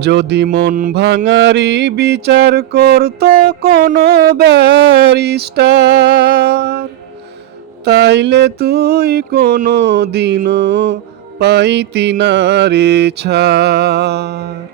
যদি মন ভাঙারি বিচার করত কোনো ব্যারিস্টার, তাইলে তুই কোনো দিনও পাইতি না রে ছাড়।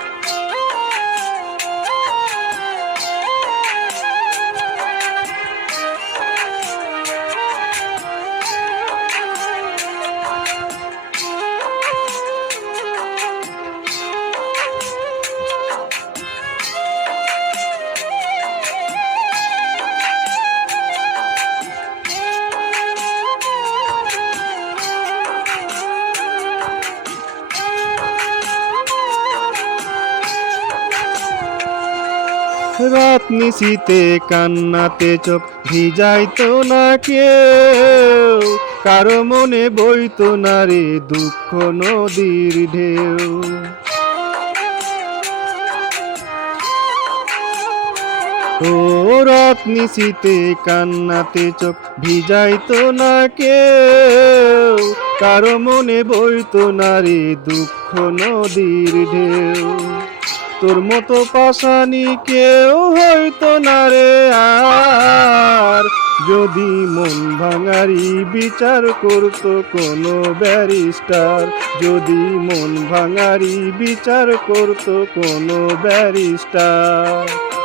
রাত নিশিতে কান্নাতে চোখ ভিজাইতো না কেউ। কারও মনে বইতো না রে দুঃখ নদীর ঢেউ। ও রাত নিশিতে কান্নাতে চোখ ভিজাইতো না কেউ। কারও মনে বইতো না রে দুঃখ নদীর ঢেউ। তোর মতো পাশানি কেউ হইতো না রে আর। যদি মন ভাঙারি বিচার করতো কোনো ব্যারিস্টার, যদি মন ভাঙারি বিচার করতো কোনো ব্যারিস্টার।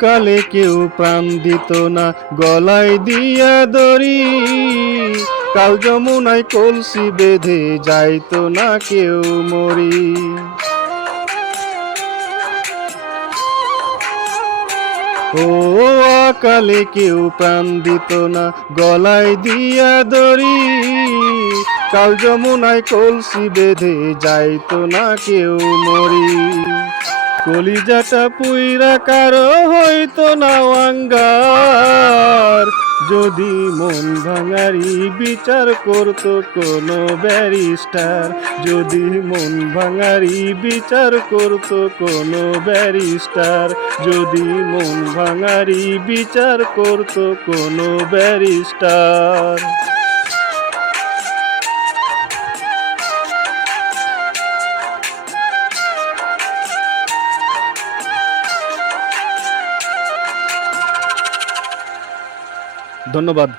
কালে কেউ প্রাণ দিত না, গলায় দিয়া দড়ি। কাল যমুনায় কলসি বেঁধে যাইতো না কেউ মরি। ও, আকালে কেউ প্রাণ দিত না, গলায় দিয়া দড়ি। কাল যমুনায় কলসি বেঁধে যাইতো না কেউ মরি। কলিজাটা পুইরা কারও হইতো না অঙ্গার যদি মন ভাঙারি বিচার করতো কোনো ব্যারিস্টার। যদি মন ভাঙারি বিচার করতো কোনো ব্যারিস্টার। যদি মন ভাঙারি বিচার করতো কোনো ব্যারিস্টার। ধন্যবাদ।